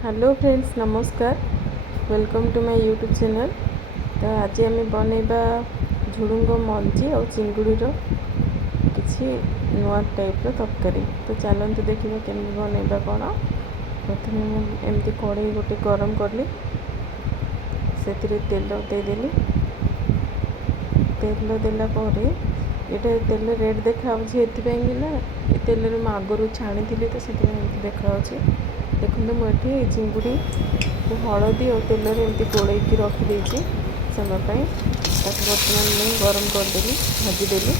Hello friends, नमस्कार। Welcome to my YouTube channel. तो आज आम बनैबा झुडुंग मंजी और चिंगुड़ीर किसी नुआ टाइप्र तरकारी। तो चलते देखा केमी बनैबा कौन। प्रथम एमती कड़े गोटे गरम कली से तेल देदेली। तेल देलापर ये तेल रेड देखा कि ना तेल आगुरी छाणी तो से देखा देखो मुझे चिंगुड़ी को हलदी और तेल एमती गोल रखीदे समय बर्तमान मुझे गरम करदेली भाजीदेली।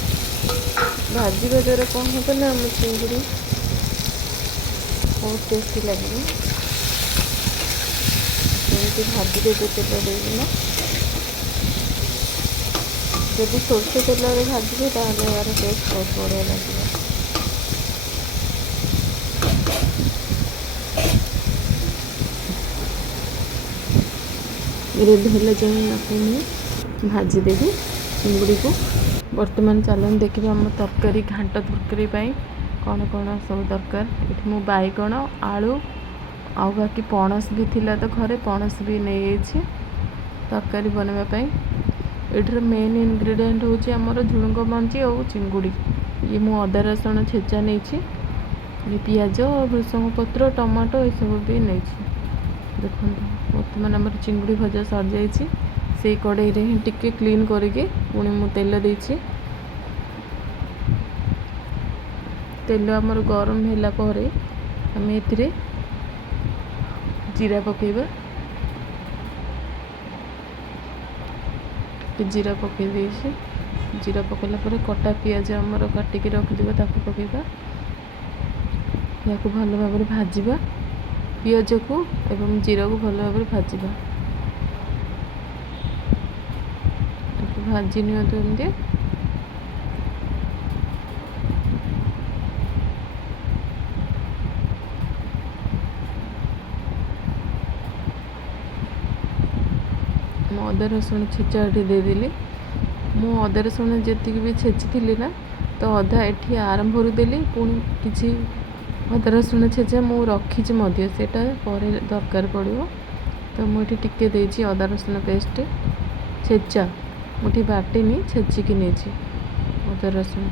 भाजवा द्वारा कौन हम ना आम चिंगुड़ी बहुत टेस्टी लगे। एमती भाजीदेवे तेल देना। जब सोरष तेल भाजबे यार टेस्ट बहुत बढ़िया लगे। रेड है जाए भाजीदेवी चिंगुड़ी को। बर्तमान चलन देखिए आम तरकारी घांट तरकारी कौन कौन सब दरकार। ये मु बैगण आलू आ बाकी पणस भी थिला तो घरे पणस भी नहीं तरकारी बनवाई। ये मेन इनग्रेडिएंट हूँ आमर झुडुंग मंजी और चिंगुड़ी। ये मु अदा रसुण छेचा नहीं पियाज भृषंग पत्र टमाटो ये सब भी नहीं। देखो बर्तमान आम चिंगुड़ी भजा सर जाइए से कड़े ही टिके क्लीन करके पुणी मु तेल देछि। तेल आमर गरम होला परे आम एथिरे जीरा पकेबा। जीरा पकई देछि। जीरा पकेला परे कटा पियाज आमर काटिकी रखिदिबा ताकू पकेबा। या भल भाव भाजवा पियाज को एवं जीरा को भल भाव भाजवा। भाजी नियंतु एमती अदा रसुण छेचा ये देदेली। मु अदा रसुण जी भी छेची ना तो अधा एठी आरंभ देली पुणी किसी अदा रसुण छेचा मु रखी सेटा पर दरकार पड़ो। तो मुझे टिके देछि अदा रसुण पेस्ट छेचा मुठी बाटिनी छेचिकी नहीं अदा रसुण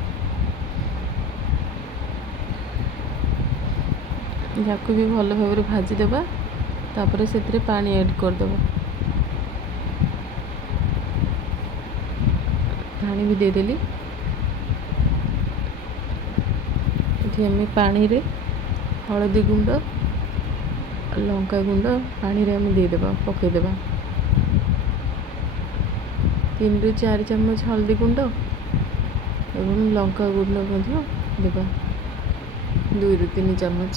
या भी भल भाव भाजीदेवा। तापर से पानी ऐड करदेवा। पानी भी देदेली। ये पानी रे हलदी गुंड लंका गुंड पानी रे आम देदेबा पकईदेबा। 3 ରୁ 4 ଚାମଚ हलदी गुंड एवं लंका गुंड देबा 2 ରୁ 3 ଚାମଚ।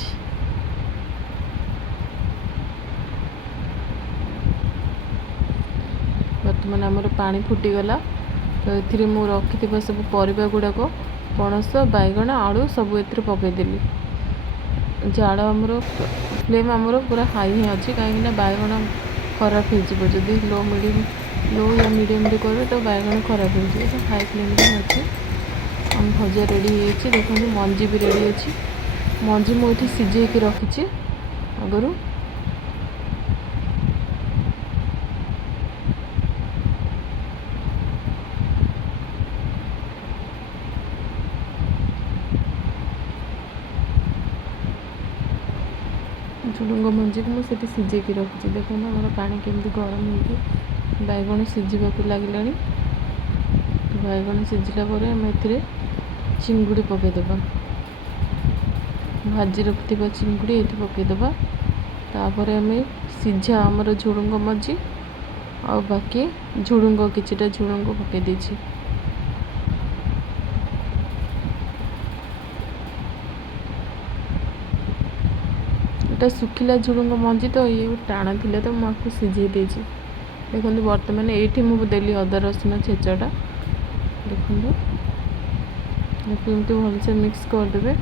बर्तमान आमर पानी फुटीगला तो ये मु रखि सब परिबा गुड़ाक पणस बैगण आलू सब ए पकईदेली। जाड़ आमर फ्लेम आमर पूरा हाई ही अच्छी कहीं बैगण खराब हो जदि लो या मीडियम भी करें तो बैगण खराब हो। तो हाई फ्लेम में अच्छी हम भजा रेडी हो। देखो मंजी भी रेडी अच्छी। मंजी मुझे सिझे रखी आगरू। झुडुंग मंजी को मुझे सिझे रखी। देखो आम पानी केमती गरम हो बैगण सिझा लगे। बैगण सिझिला आम ए चिंगुड़ी पकईदेबा। भाजी रखिथिबा चिंगुड़ी ये पकईदेबा। तापर आम सिझा आमर झुडुंग मंजी आ बाकी झुडुंग किछिटा झुडुंग पकई देछि। सुखिला झुडुंग मंजी तो ये टाण थी तो मुझे सिझे देछि। देखो बर्तमान ये मुझे देली अदा रसुण छेचाटा। देखो एमती भलसे मिक्स करदे।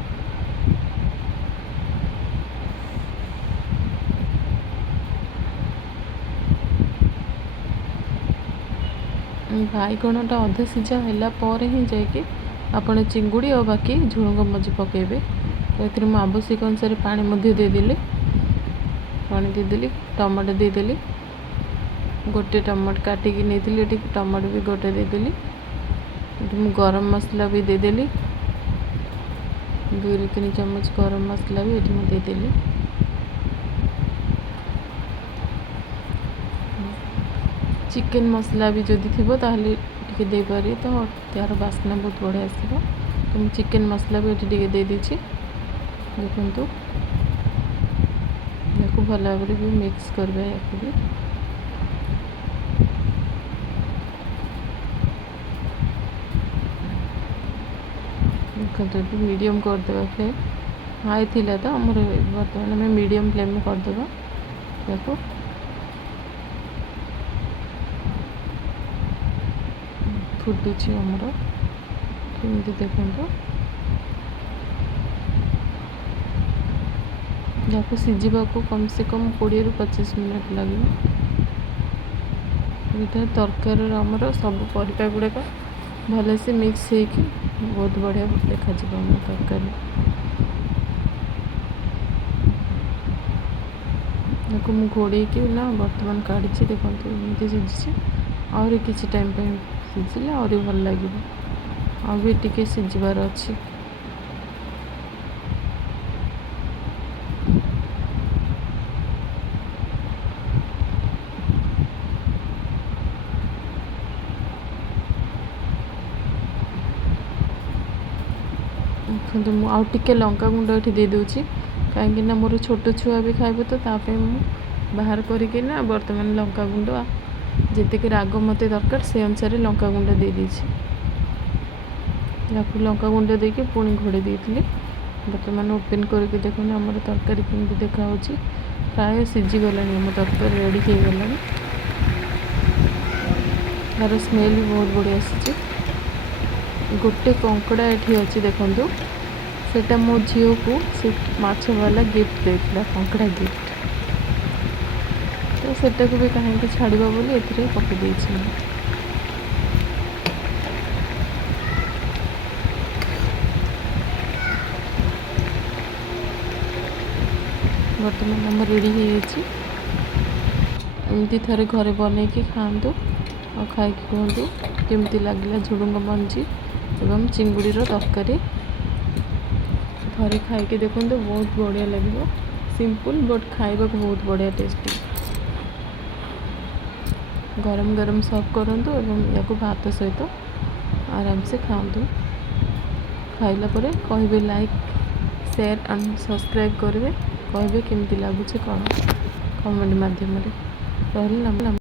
बैगणटा अधा सिझा है ही जाकि आपण चिंगुड़ी और बाकी झुडुंग मंजी पकेबे। तो ये आवश्यक अनुसार पानी देदेली। पानी देदेली टमाटो देदेली गोटे टमाटो काटिकी नहीं ये टमाटो भी गोटे देदेली ये गरम मसला भी देदेली 2-3 चम्मच गरम मसला भी ये देदेली चिकेन मसला भी जदि थी ताहले टिके दे पारि तो तार बास्ना बहुत बढ़िया आसो तो मुझे चिकेन मसला भी ये दे दीची देखु या भल भाव भी मिक्स करवा या भी देखो मीडियम करदे फ्लेम हाई थी तो आम बर्तमान आम मीडियम फ्लेम में करदे देखो फुटुची आमर केमती देखो या सीझा को कम से कम 20-25 मिनट लगे ये तरकारी आमर सब परिपा गुड़ाक भल से मिक्स हो बहुत बढ़िया देखा तरकारी देखो मुझे घोड़े ना बर्तमान काढ़ी देखो एमती सीझी आहरी किसी टाइम पे सीझिले आहरी भल लगे आगे टिके सीझबार अच्छी देखो मुझे लंका गुंड ये दे दूची कहीं मोर छोट छुआ भी खाइब तो बाहर करके बर्तमान लंका गुंड जीक राग मत दरकार से अनुसार लंका गुंड दे दीची या लंका गुंड देके पुणी घोड़े देती बर्तमान ओपन करके देखो आम तरकारी केमती देखा प्राय सीझीगला आम तरकारी रेडी हो गला तार स्मेल भी बहुत बढ़िया आसी गोटे कंकड़ा ये अच्छी देखो सेटा मो झील को से माछ वाला गिफ्ट देता कंकड़ा गिफ्ट तो सेटा को भी कहीं छाड़वा बोली ए पकई बर्तमान आम रेडी हो एमती थे घरे बनई खातु और खाई कहतु केमती लगे झुडुंग मंजी एवं चिंगुड़ीर तरकारी थे खाई देखो बहुत बढ़िया लगे सिंपल बट खाइबा बहुत बढ़िया टेस्टी गरम गरम सर्व करूँ एवं या भात सहित आराम से खातु खाइला परे कहे लाइक शेयर एंड सब्सक्राइब करेंगे कहे केमती लगुच कौन कमेंट मध्यम रही।